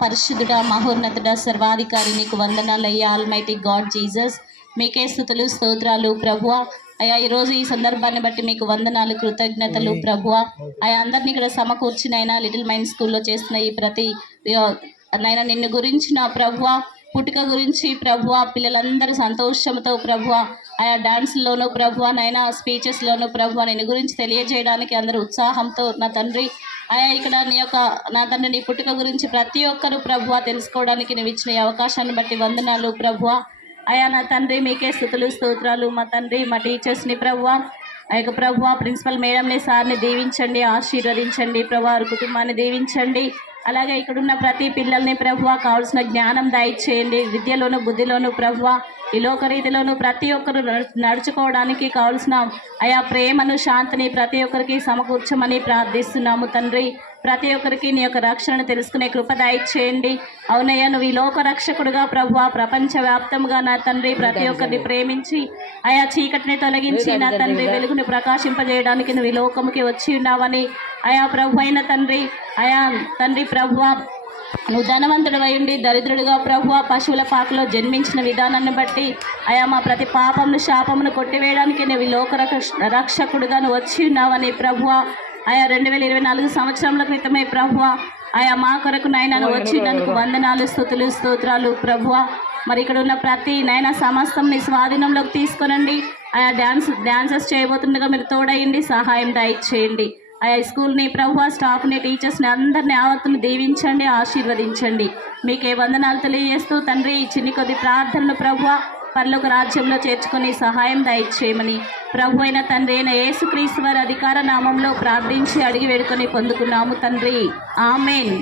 పరిశుద్ధుడా, మహోన్నతుడా, సర్వాధికారి నీకు వందనాలయ్యా. ఆల్మైటీ గాడ్ జీసస్, మీకే స్తుతులు స్తోత్రాలు ప్రభువా. అయ్యా, ఈరోజు ఈ సందర్భాన్ని బట్టి మీకు వందనాలు, కృతజ్ఞతలు ప్రభువా. అయ్యా, అందరినీ ఇక్కడ సమకూర్చినైనా లిటిల్ మైండ్ స్కూల్లో చేస్తున్న ఈ ప్రతి నైనా నిన్ను గురించిన ప్రభువా, పుట్టుక గురించి ప్రభువా, పిల్లలందరూ సంతోషంతో ప్రభువా, ఆయా డాన్స్లోనూ ప్రభువా, నైనా స్పీచెస్లోనూ ప్రభువా, నిన్ను గురించి తెలియజేయడానికి అందరూ ఉత్సాహంతో నా తండ్రి ఆయా ఇక్కడ నీ యొక్క నా తండ్రి నీ పుట్టుక గురించి ప్రతి ఒక్కరూ ప్రభువా తెలుసుకోవడానికి నువ్వు ఇచ్చిన ఈ అవకాశాన్ని బట్టి వందనాలు ప్రభువా. అయా నా తండ్రి మీకే స్తుతులు స్తోత్రాలు. మా తండ్రి మా టీచర్స్ని ప్రభువా, ఆ యొక్క ప్రభువా ప్రిన్సిపల్ మేడంని సార్ని దీవించండి, ఆశీర్వదించండి ప్రభువా, వారి కుటుంబాన్ని దీవించండి. అలాగే ఇక్కడున్న ప్రతి పిల్లల్ని ప్రభువా కావాల్సిన జ్ఞానం దయచేయండి, విద్యలోను బుద్ధిలోను ప్రభువా, ఈ లోకరీతిలోను ప్రతి ఒక్కరు నడుచుకోవడానికి కావాల్సిన ఆయా ప్రేమను శాంతిని ప్రతి ఒక్కరికి సమకూర్చమని ప్రార్థిస్తున్నాము తండ్రి. ప్రతి ఒక్కరికి నీ యొక్క రక్షణను తెలుసుకునే కృప దయచేయండి. అవునయ్యా, నువ్వు ఈ లోక రక్షకుడుగా ప్రభువా ప్రపంచవ్యాప్తంగా నా తండ్రి ప్రతి ఒక్కరిని ప్రేమించి ఆయా చీకటిని తొలగించి నా తండ్రి వెలుగుని ప్రకాశింపజేయడానికి నువ్వు ఈ లోకముకి వచ్చి ఉన్నావని ఆయా ప్రభు అయిన తండ్రి ఆయా తండ్రి ప్రభువా, నువ్వు ధనవంతుడు అయ్యుండి దరిద్రుడిగా ప్రభువా పశువుల పాకలో జన్మించిన విధానాన్ని బట్టి ఆయా మా ప్రతి పాపమును శాపమును కొట్టివేయడానికి నువ్వు లోక రక్షకుడుగా నువ్వు వచ్చి ఉన్నావని ప్రభువా. ఆయా 2024 సంవత్సరాల క్రితమే ప్రభువా ఆయా మా కొరకు నైనా నువ్వు వచ్చినందుకు వందనాలు, స్తుతులు స్తోత్రాలు ప్రభువా. మరి ఇక్కడ ఉన్న ప్రతి నైనా సమస్తం నీ స్వాధీనంలోకి తీసుకొనండి. ఆయా డాన్సెస్ చేయబోతుండగా మీరు తోడయండి, సహాయం దయచేయండి. ఆయా స్కూల్ని ప్రభువా, స్టాఫ్ని, టీచర్స్ని అందరినీ ఆవత్తుని దీవించండి, ఆశీర్వదించండి. మీకే వందనాలు తెలియజేస్తూ తండ్రి ఈ చిన్ని కొద్ది ప్రార్థనలు ప్రభువా పరలోక రాజ్యంలో చేర్చుకొని సహాయం దయచేయమని ప్రభు అయిన తండ్రి అయిన యేసుక్రీస్తు వారి అధికార నామంలో ప్రార్థించి అడిగి వేడుకొని పొందుకున్నాము తండ్రి. ఆమేన్.